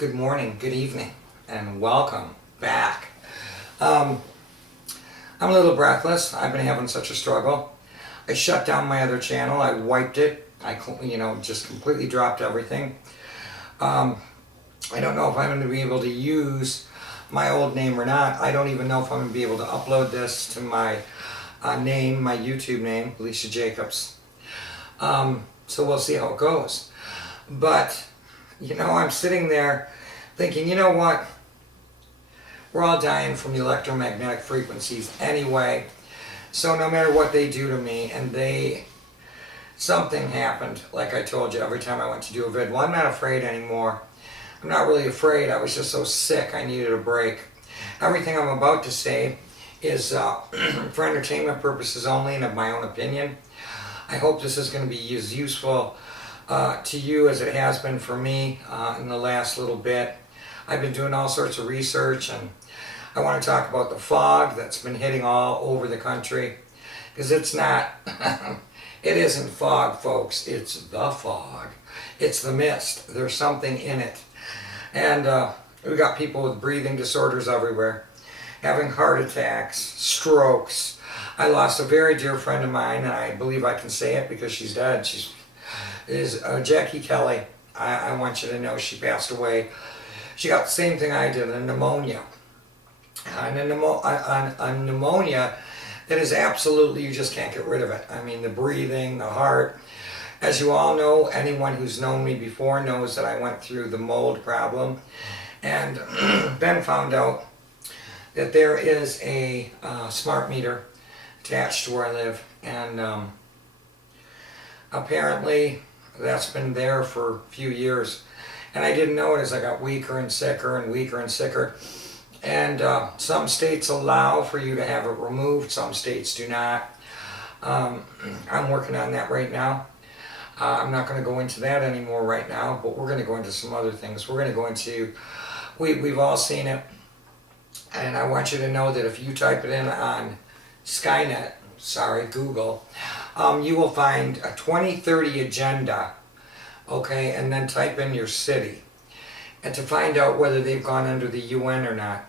Good morning, good evening, and welcome back. I'm a little breathless. I've been having such a struggle. I shut down my other channel. I wiped it. I just completely dropped everything. I don't know if I'm going to be able to use my old name or not. I don't even know if I'm going to be able to upload this to my name, my YouTube name, Alicia Jacobs. So we'll see how it goes. But, I'm sitting there thinking, you know what? We're all dying from the electromagnetic frequencies anyway. So no matter what they do to me, and something happened, like I told you, every time I went to do a vid. Well, I'm not afraid anymore. I'm not really afraid. I was just so sick, I needed a break. Everything I'm about to say is for entertainment purposes only and of my own opinion. I hope this is going to be as useful to you as it has been for me in the last little bit. I've been doing all sorts of research, and I want to talk about the fog that's been hitting all over the country, because it's not, it isn't fog, folks, it's the fog. It's the mist. There's something in it. And we got people with breathing disorders everywhere, having heart attacks, strokes. I lost a very dear friend of mine, and I believe I can say it because she's dead. Is Jackie Kelly. I want you to know she passed away. She got the same thing I did, a pneumonia. A pneumonia that is absolutely, you just can't get rid of it. I mean, the breathing, the heart. As you all know, anyone who's known me before knows that I went through the mold problem, and then found out that there is a smart meter attached to where I live, and apparently that's been there for a few years, and I didn't know it as I got weaker and sicker and weaker and sicker. And some states allow for you to have it removed, some states do not. I'm working on that right now. I'm not going to go into that anymore right now, but we're going to go into some other things. We're going to go into, we've all seen it, and I want you to know that if you type it in on Google, you will find a 2030 agenda, okay, and then type in your city, and to find out whether they've gone under the UN or not.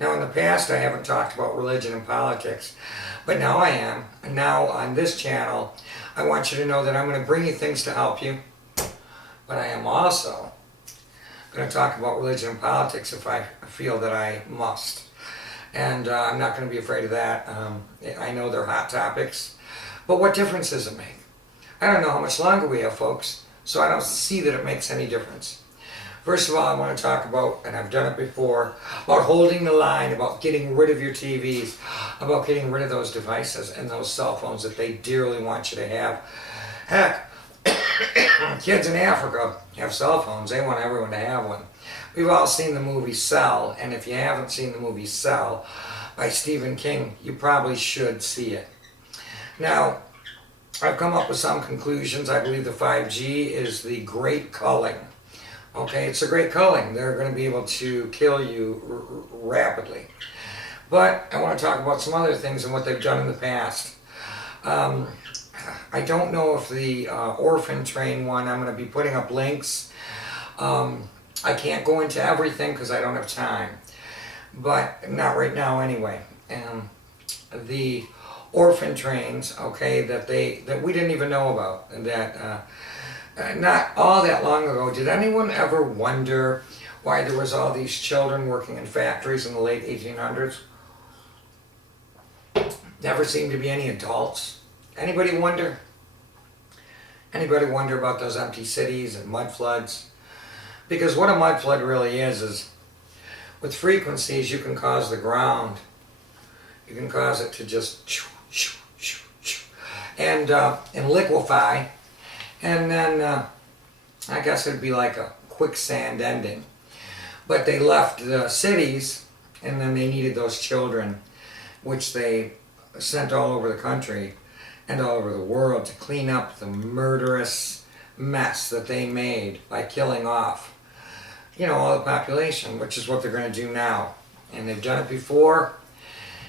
Now, in the past, I haven't talked about religion and politics, but now I am. And now on this channel, I want you to know that I'm going to bring you things to help you, but I am also going to talk about religion and politics if I feel that I must. And I'm not going to be afraid of that. I know they're hot topics, but what difference does it make? I don't know how much longer we have, folks, so I don't see that it makes any difference. First of all, I want to talk about, and I've done it before, about holding the line, about getting rid of your TVs, about getting rid of those devices and those cell phones that they dearly want you to have. Heck, kids in Africa have cell phones. They want everyone to have one. We've all seen the movie Cell, and if you haven't seen the movie Cell by Stephen King, you probably should see it. Now, I've come up with some conclusions. I believe the 5G is the great culling. Okay, it's a great culling. They're going to be able to kill you rapidly. But I want to talk about some other things and what they've done in the past. I don't know if the orphan train one, I'm going to be putting up links. I can't go into everything because I don't have time. But not right now anyway. The orphan trains, okay, that we didn't even know about, and that not all that long ago. Did anyone ever wonder why there was all these children working in factories in the late 1800s? Never seemed to be any adults. Anybody wonder? Anybody wonder about those empty cities and mud floods? Because what a mud flood really is with frequencies you can cause the ground. You can cause it to just and liquefy. And then, I guess it'd be like a quicksand ending. But they left the cities, and then they needed those children, which they sent all over the country and all over the world to clean up the murderous mess that they made by killing off, all the population, which is what they're going to do now. And they've done it before,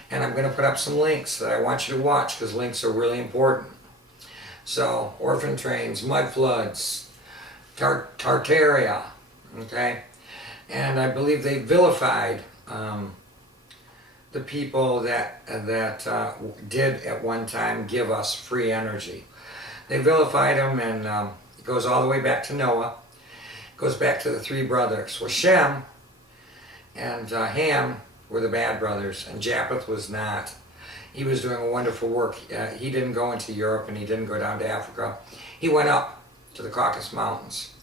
and I'm going to put up some links that I want you to watch, because links are really important. So, orphan trains, mud floods, Tartaria, okay? And I believe they vilified the people that did at one time give us free energy. They vilified them, and it goes all the way back to Noah. It goes back to the three brothers. Well, Shem and Ham were the bad brothers, and Japheth was not. He was doing a wonderful work. He didn't go into Europe, and he didn't go down to Africa. He went up to the Caucasus Mountains.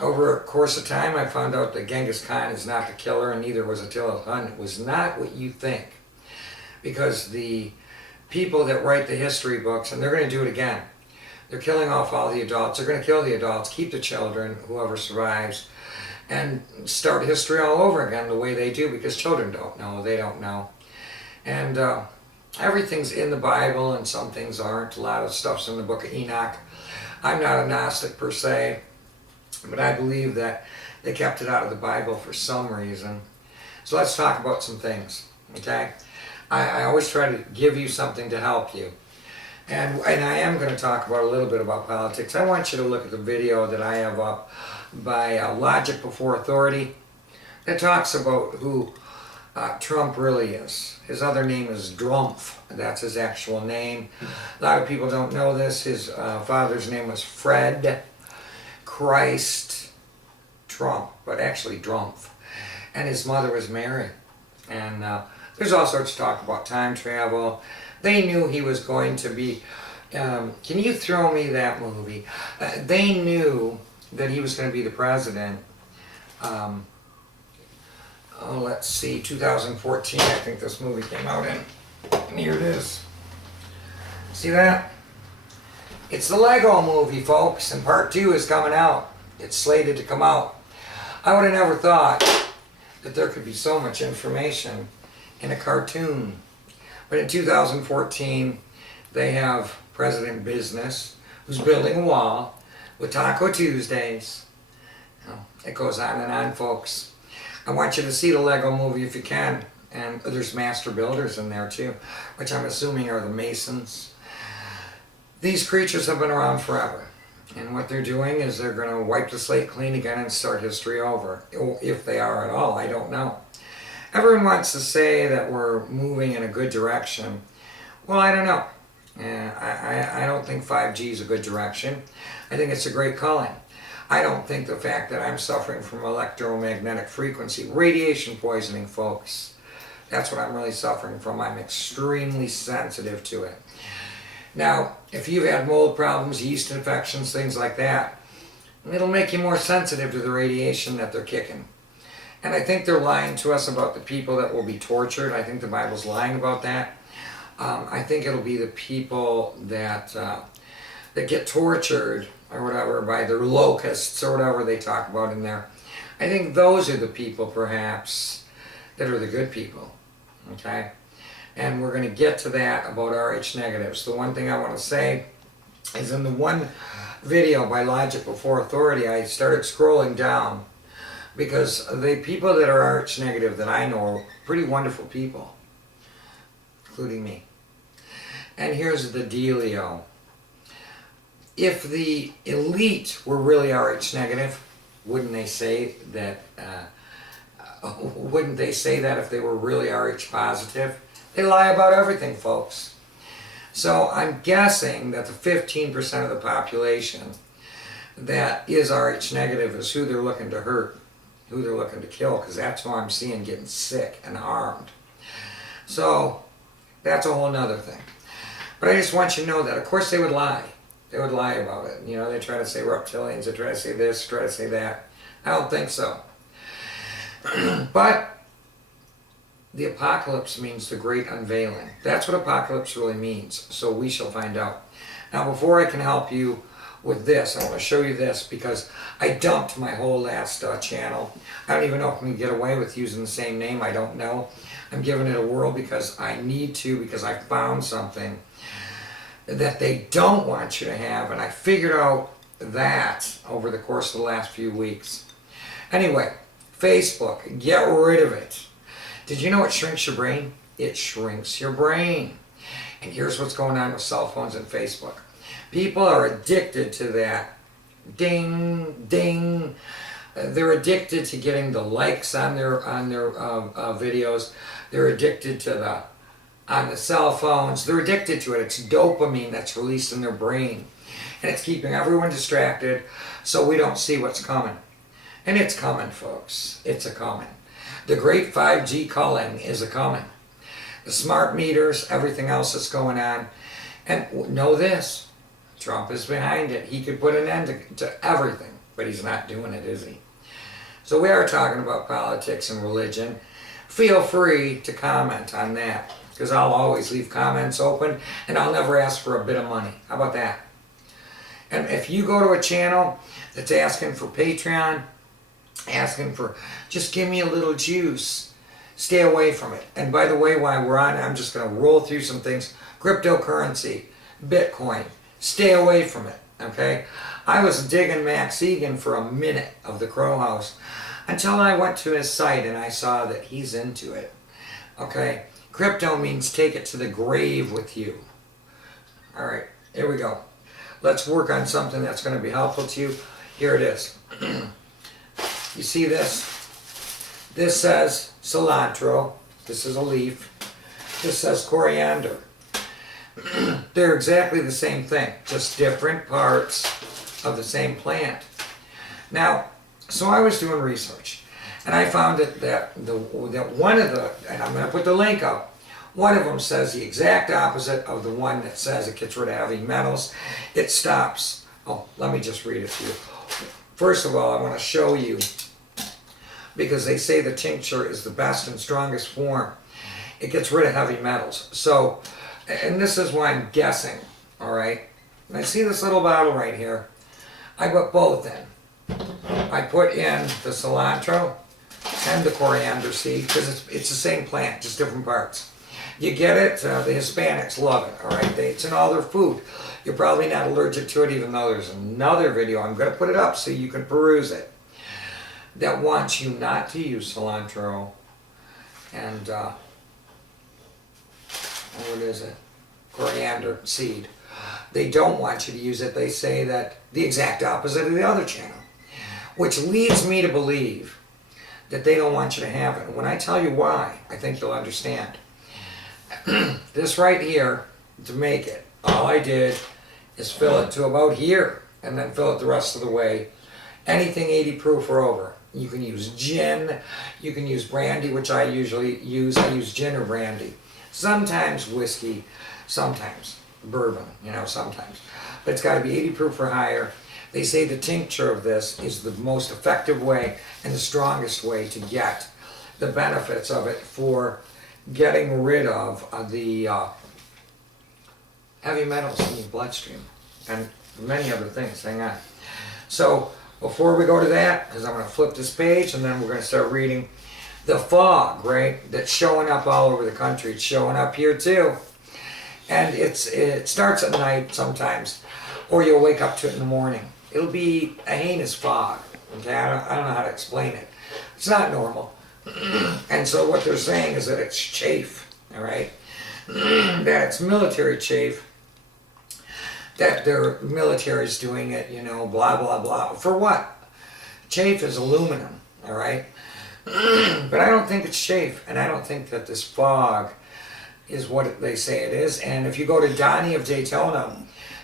Over a course of time, I found out that Genghis Khan is not the killer, and neither was Attila Hun. It was not what you think. Because the people that write the history books, and they're going to do it again, they're killing off all the adults. They're going to kill the adults, keep the children, whoever survives, and start history all over again the way they do, because children don't know. They don't know. And everything's in the Bible, and some things aren't. A lot of stuff's in the book of Enoch. I'm not a Gnostic per se, but I believe that they kept it out of the Bible for some reason. So let's talk about some things, okay? I always try to give you something to help you. And I am going to talk about a little bit about politics. I want you to look at the video that I have up by Logic Before Authority that talks about who Trump really is. His other name is Drumpf. That's his actual name. A lot of people don't know this. His father's name was Fred Christ Trump, but actually Drumpf. And his mother was Mary. And there's all sorts of talk about time travel. They knew he was going to be... can you throw me that movie? They knew that he was going to be the president. Let's see, 2014, I think this movie came out in. And here it is. See that? It's the Lego movie, folks, and part 2 is coming out. It's slated to come out. I would have never thought that there could be so much information in a cartoon. But in 2014, they have President Business, who's building a wall with Taco Tuesdays. It goes on and on, folks. I want you to see the Lego movie if you can. And there's master builders in there too, which I'm assuming are the Masons. These creatures have been around forever. And what they're doing is they're going to wipe the slate clean again and start history over. If they are at all, I don't know. Everyone wants to say that we're moving in a good direction. Well, I don't know. I don't think 5G is a good direction. I think it's a great calling. I don't think the fact that I'm suffering from electromagnetic frequency, radiation poisoning, folks, that's what I'm really suffering from. I'm extremely sensitive to it. Now, if you've had mold problems, yeast infections, things like that, it'll make you more sensitive to the radiation that they're kicking. And I think they're lying to us about the people that will be tortured. I think the Bible's lying about that. I think it'll be the people that get tortured or whatever by their locusts or whatever they talk about in there. I think those are the people, perhaps, that are the good people. Okay? And we're going to get to that about Rh negatives. The one thing I want to say is in the one video by Logic Before Authority, I started scrolling down because the people that are Rh negative that I know are pretty wonderful people, including me. And here's the dealio. If the elite were really Rh negative, wouldn't they say that? Wouldn't they say that if they were really Rh positive? They lie about everything, folks. So I'm guessing that the 15% of the population that is Rh negative is who they're looking to hurt, who they're looking to kill, because that's who I'm seeing getting sick and harmed. So that's a whole nother thing. But I just want you to know that, of course, they would lie. They would lie about it. You know, they try to say reptilians, they try to say this, try to say that. I don't think so. But the apocalypse means the great unveiling. That's what apocalypse really means. So we shall find out. Now, before I can help you with this, I want to show you this because I dumped my whole last channel. I don't even know if I'm going to get away with using the same name. I don't know. I'm giving it a whirl because I need to, because I found something that they don't want you to have, and I figured out that over the course of the last few weeks. Anyway, Facebook, get rid of it. Did you know it shrinks your brain? It shrinks your brain. And here's what's going on with cell phones and Facebook. People are addicted to that ding, ding, They're addicted to getting the likes on their videos. They're addicted to on the cell phones. They're addicted to it. It's dopamine that's released in their brain. And it's keeping everyone distracted so we don't see what's coming. And it's coming, folks. It's a-coming. The great 5G culling is a-coming. The smart meters, everything else that's going on. And know this, Trump is behind it. He could put an end to everything, but he's not doing it, is he? So we are talking about politics and religion. Feel free to comment on that, because I'll always leave comments open, and I'll never ask for a bit of money. How about that? And if you go to a channel that's asking for Patreon, asking for, just give me a little juice, stay away from it. And by the way, while we're on, I'm just going to roll through some things. Cryptocurrency, Bitcoin, stay away from it, okay? I was digging Max Egan for a minute of the Crow House until I went to his site and I saw that he's into it, okay? Crypto means take it to the grave with you. All right, here we go. Let's work on something that's going to be helpful to you. Here it is. You see this? This says cilantro. This is a leaf. This says coriander. They're exactly the same thing, just different parts of the same plant. Now, so I was doing research, and I found that one of the, and I'm going to put the link up, one of them says the exact opposite of the one that says it gets rid of heavy metals. It stops. Oh, let me just read it to you. First of all, I want to show you, because they say the tincture is the best and strongest form. It gets rid of heavy metals. So, and this is why I'm guessing, all right? And I see this little bottle right here. I put both in. I put in the cilantro and the coriander seed, because it's the same plant, just different parts. You get it, the Hispanics love it, all right? It's in all their food. You're probably not allergic to it, even though there's another video. I'm going to put it up so you can peruse it, that wants you not to use cilantro and, what is it? Coriander seed. They don't want you to use it. They say that the exact opposite of the other channel, which leads me to believe that they don't want you to have it. When I tell you why, I think you'll understand. This right here, to make it, all I did is fill it to about here, and then fill it the rest of the way. Anything 80 proof or over. You can use gin, you can use brandy, which I usually use. I use gin or brandy. Sometimes whiskey, sometimes bourbon, sometimes. But it's got to be 80 proof or higher. They say the tincture of this is the most effective way and the strongest way to get the benefits of it for getting rid of the heavy metals in your bloodstream and many other things. Hang on. So before we go to that, because I'm going to flip this page and then we're going to start reading the fog, right, that's showing up all over the country. It's showing up here too. And it starts at night sometimes, or you'll wake up to it in the morning. It'll be a heinous fog. Okay, I don't know how to explain it. It's not normal. And so what they're saying is that it's chafe, all right? That it's military chafe, that their military's doing it, blah, blah, blah. For what? Chafe is aluminum, all right? But I don't think it's chafe, and I don't think that this fog is what they say it is. And if you go to Donnie of Daytona,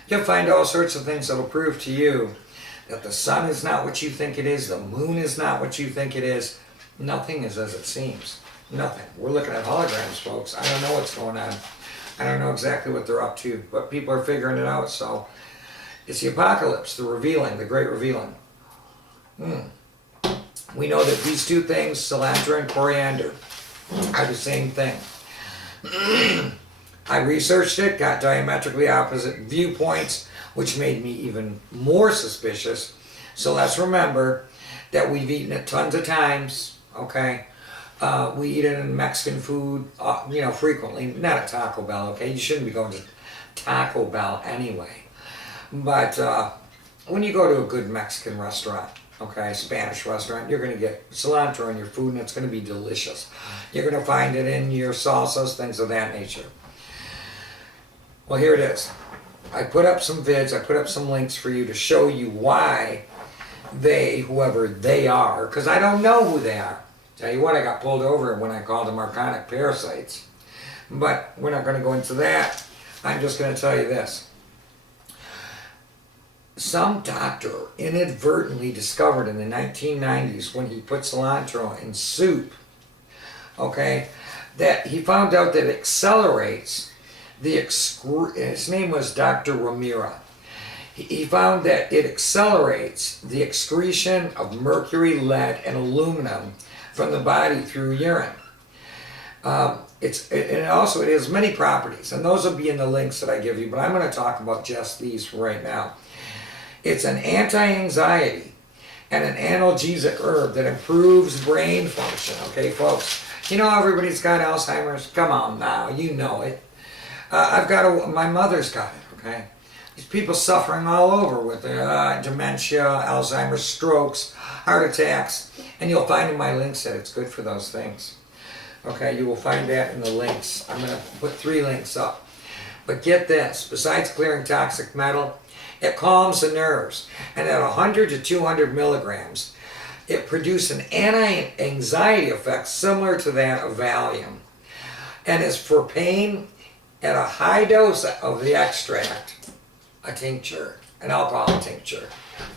you'll find all sorts of things that'll prove to you that the sun is not what you think it is, the moon is not what you think it is. Nothing is as it seems. Nothing. We're looking at holograms, folks. I don't know what's going on. I don't know exactly what they're up to, but people are figuring it out. So it's the apocalypse, the revealing, the great revealing. We know that these two things, cilantro and coriander, are the same thing. I researched it, got diametrically opposite viewpoints, which made me even more suspicious. So let's remember that we've eaten it tons of times, okay? We eat it in Mexican food, frequently. Not at Taco Bell, okay? You shouldn't be going to Taco Bell anyway. But when you go to a good Mexican restaurant, okay, Spanish restaurant, you're going to get cilantro in your food, and it's going to be delicious. You're going to find it in your salsas, things of that nature. Well, here it is. I put up some vids, I put up some links for you to show you why they, whoever they are, because I don't know who they are. Tell you what, I got pulled over when I called them archonic parasites. But we're not going to go into that. I'm just going to tell you this. Some doctor inadvertently discovered in the 1990s when he put cilantro in soup, okay, that he found out that it accelerates his name was Dr. Ramira. He found that it accelerates the excretion of mercury, lead, and aluminum from the body through urine. It has many properties, and those will be in the links that I give you, but I'm going to talk about just these right now. It's an anti-anxiety and an analgesic herb that improves brain function, okay, folks? You know everybody's got Alzheimer's? Come on now, you know it. My mother's got it, okay? These people suffering all over with dementia, Alzheimer's, strokes, heart attacks, and you'll find in my links that it's good for those things. Okay, you will find that in the links. I'm going to put 3 links up. But get this, besides clearing toxic metal, it calms the nerves. And at 100 to 200 milligrams, it produces an anti-anxiety effect similar to that of Valium. And is for pain at a high dose of the extract, a tincture, an alcohol tincture.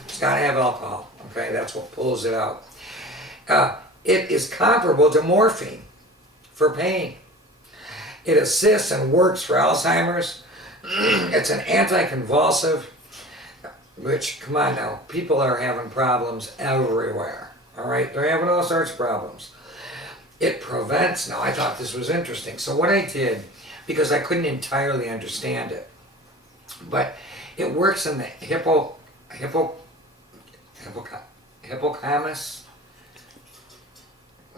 It's got to have alcohol, okay? That's what pulls it out. It is comparable to morphine for pain. It assists and works for Alzheimer's. It's an anticonvulsive, which, come on now, people are having problems everywhere, all right? They're having all sorts of problems. It prevents, now I thought this was interesting. So what I did, because I couldn't entirely understand it, but it works in the hippocampus.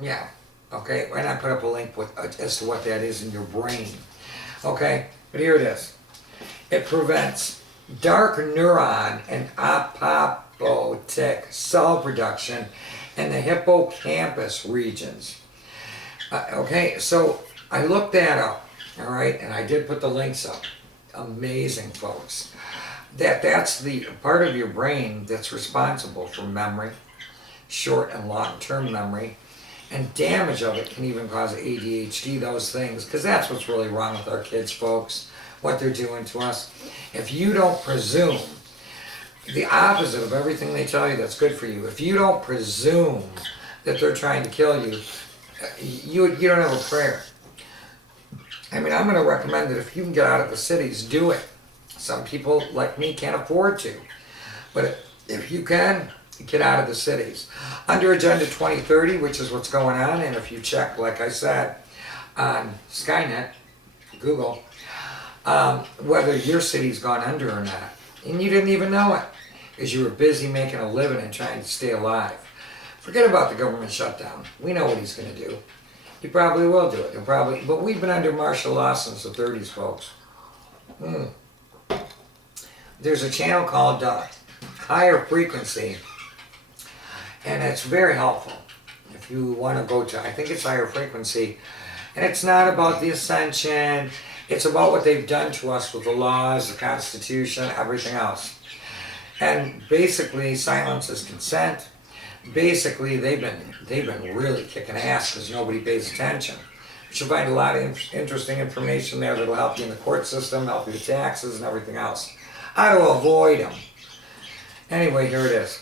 Yeah, okay, and I put up a link as to what that is in your brain. Okay, but here it is. It prevents dark neuron and apoptotic cell production in the hippocampus regions. Okay, so I looked that up, all right, and I did put the links up. Amazing, folks. That's the part of your brain that's responsible for memory, short and long-term memory, and damage of it can even cause ADHD, those things, because that's what's really wrong with our kids, folks, what they're doing to us. If you don't presume the opposite of everything they tell you that's good for you, if you don't presume that they're trying to kill you, you don't have a prayer. I mean, I'm going to recommend that if you can get out of the cities, do it. Some people, like me, can't afford to. But if you can, get out of the cities. Under Agenda 2030, which is what's going on, and if you check, like I said, on Skynet, Google, whether your city's gone under or not, and you didn't even know it, because you were busy making a living and trying to stay alive. Forget about the government shutdown. We know what he's going to do. He probably will do it. But we've been under martial law since the 30s, folks. There's a channel called Higher Frequency, and it's very helpful if you want to go to, I think it's Higher Frequency, and it's not about the ascension, it's about what they've done to us with the laws, the Constitution, everything else. And basically, silence is consent. Basically, they've been really kicking ass because nobody pays attention. You'll find a lot of interesting information there that'll help you in the court system, help you with taxes and everything else. How to avoid them. Anyway, here it is.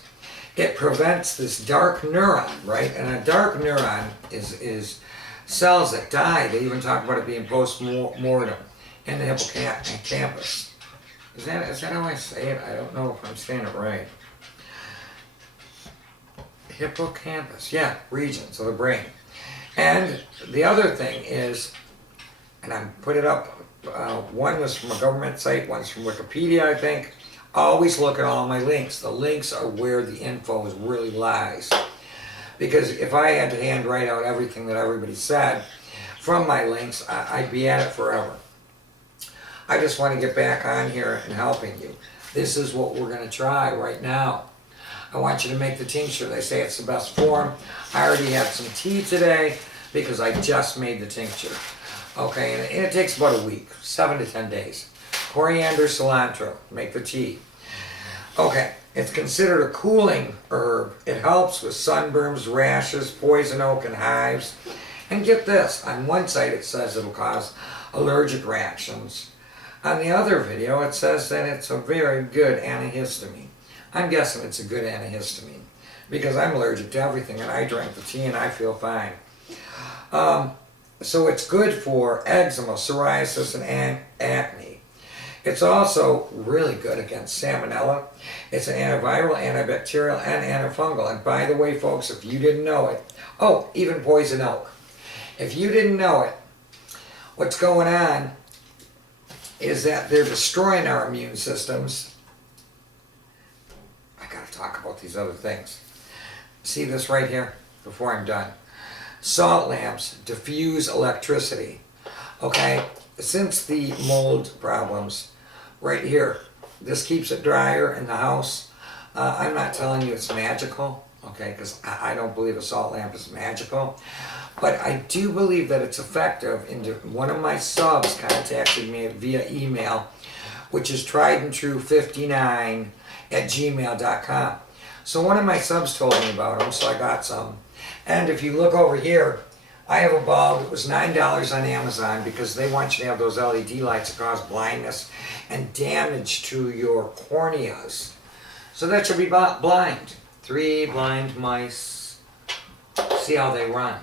It prevents this dark neuron, right? And a dark neuron is cells that die. They even talk about it being post-mortem in the hippocampus. Is that how I say it? I don't know if I'm saying it right. Hippocampus, yeah, regions of the brain. And the other thing is, and I put it up, one was from a government site, one's from Wikipedia, I think. Always look at all my links. The links are where the info really lies. Because if I had to hand write out everything that everybody said from my links, I'd be at it forever. I just want to get back on here and helping you. This is what we're going to try right now. I want you to make the tincture. They say it's the best form. I already had some tea today because I just made the tincture. Okay, and it takes about a week, 7 to 10 days. Coriander, cilantro, make the tea. Okay, It's considered a cooling herb. It helps with sunburns, rashes, poison oak, and hives. And get this, on one site it says it'll cause allergic reactions. On the other video it says that it's a very good antihistamine. I'm guessing it's a good antihistamine because I'm allergic to everything and I drank the tea and I feel fine. So it's good for eczema, psoriasis, and acne. It's also really good against salmonella. It's an antiviral, antibacterial, and antifungal. And by the way, folks, if you didn't know it, oh, even poison oak. If you didn't know it, what's going on is that they're destroying our immune systems. I gotta talk about these other things. See this right here before I'm done. Salt lamps diffuse electricity. Okay, since the mold problems, right here, this keeps it drier in the house. I'm not telling you it's magical, okay, because I don't believe a salt lamp is magical. But I do believe that it's effective. And one of my subs contacted me via email, which is triedandtrue59@gmail.com. So one of my subs told me about them, so I got some. And if you look over here, I have a bulb. It was $9 on Amazon because they want you to have those LED lights that cause blindness and damage to your corneas. So that you'll be blind. 3 blind mice. See how they run.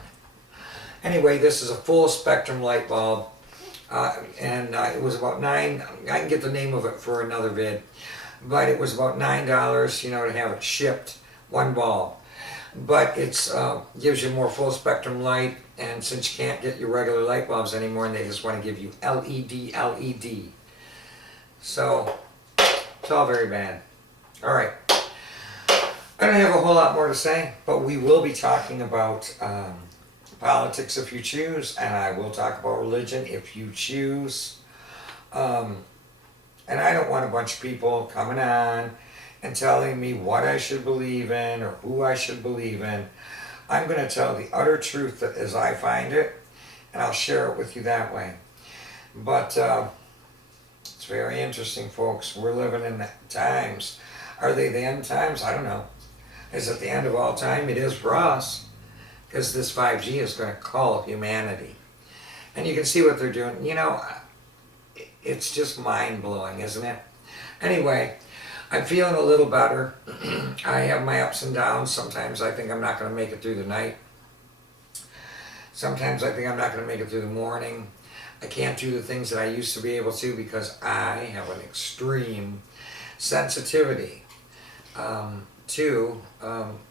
Anyway, this is a full spectrum light bulb. It was about I can get the name of it for another vid. But it was about $9, to have it shipped, one bulb. But it's gives you more full spectrum light, and since you can't get your regular light bulbs anymore, and they just want to give you LED. So, it's all very bad. Alright. I don't have a whole lot more to say, but we will be talking about politics if you choose, and I will talk about religion if you choose. And I don't want a bunch of people coming on and telling me what I should believe in or who I should believe in. I'm going to tell the utter truth as I find it, and I'll share it with you that way. But it's very interesting, folks. We're living in the times. Are they the end times? I don't know. Is it the end of all time? It is for us, because this 5G is going to call humanity. And you can see what they're doing. It's just mind-blowing, isn't it? Anyway, I'm feeling a little better. I have my ups and downs. Sometimes I think I'm not going to make it through the night. Sometimes I think I'm not going to make it through the morning. I can't do the things that I used to be able to because I have an extreme sensitivity to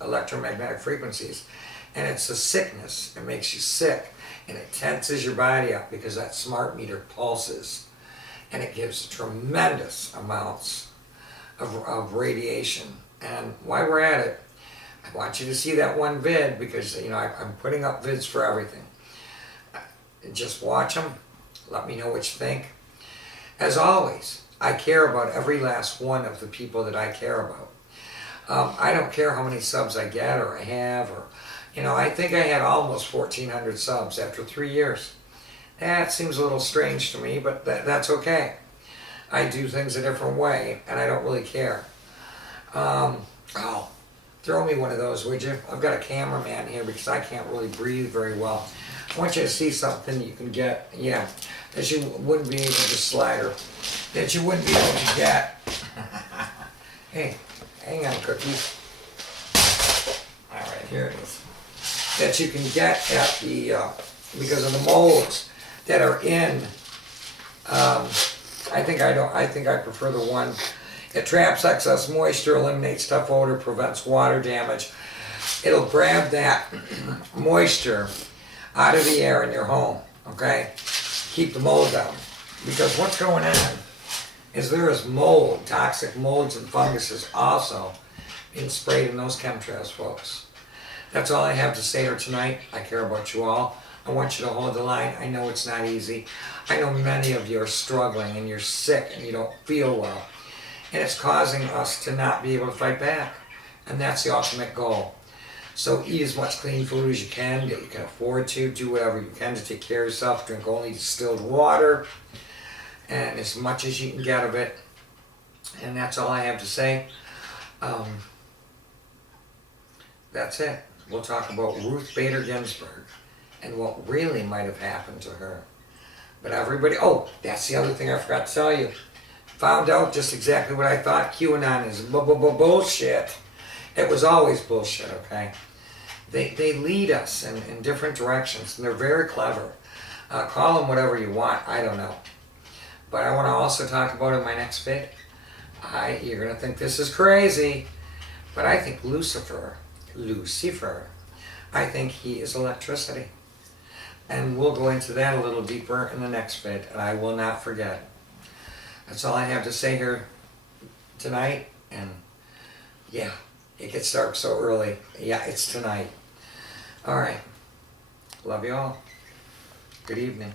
electromagnetic frequencies. And it's a sickness. It makes you sick. And it tenses your body up because that smart meter pulses. And it gives tremendous amounts of radiation. And while we're at it, I want you to see that one vid because, I'm putting up vids for everything. Just watch them. Let me know what you think. As always, I care about every last one of the people that I care about. I don't care how many subs I get or I have, or, I think I had almost 1,400 subs after 3 years. That seems a little strange to me, but that's okay. I do things a different way, and I don't really care. Throw me one of those, would you? I've got a cameraman here because I can't really breathe very well. I want you to see something you can get, that you wouldn't be able to slider, that you wouldn't be able to get. Hey, hang on, cookies. All right, here it is. That you can get at the, because of the molds that are in, I think I prefer the one. It traps excess moisture, eliminates tough odor, prevents water damage. It'll grab that moisture out of the air in your home, okay? Keep the mold down. Because what's going on is there is mold, toxic molds and funguses also being sprayed in those chemtrails, folks. That's all I have to say here tonight. I care about you all. I want you to hold the line. I know it's not easy. I know many of you are struggling and you're sick and you don't feel well. And it's causing us to not be able to fight back. And that's the ultimate goal. So eat as much clean food as you can, that you can afford to. Do whatever you can to take care of yourself. Drink only distilled water. And as much as you can get of it. And that's all I have to say. Um, that's it. We'll talk about Ruth Bader Ginsburg and what really might have happened to her. But everybody, oh, that's the other thing I forgot to tell you. Found out just exactly what I thought. QAnon is bullshit. It was always bullshit, okay? They lead us in different directions, and they're very clever. Call them whatever you want, I don't know. But I want to also talk about it in my next vid. You're going to think this is crazy, but I think Lucifer, I think he is electricity. And we'll go into that a little deeper in the next vid, and I will not forget. That's all I have to say here tonight, and yeah, it gets dark so early. Yeah, it's tonight. All right. Love you all. Good evening.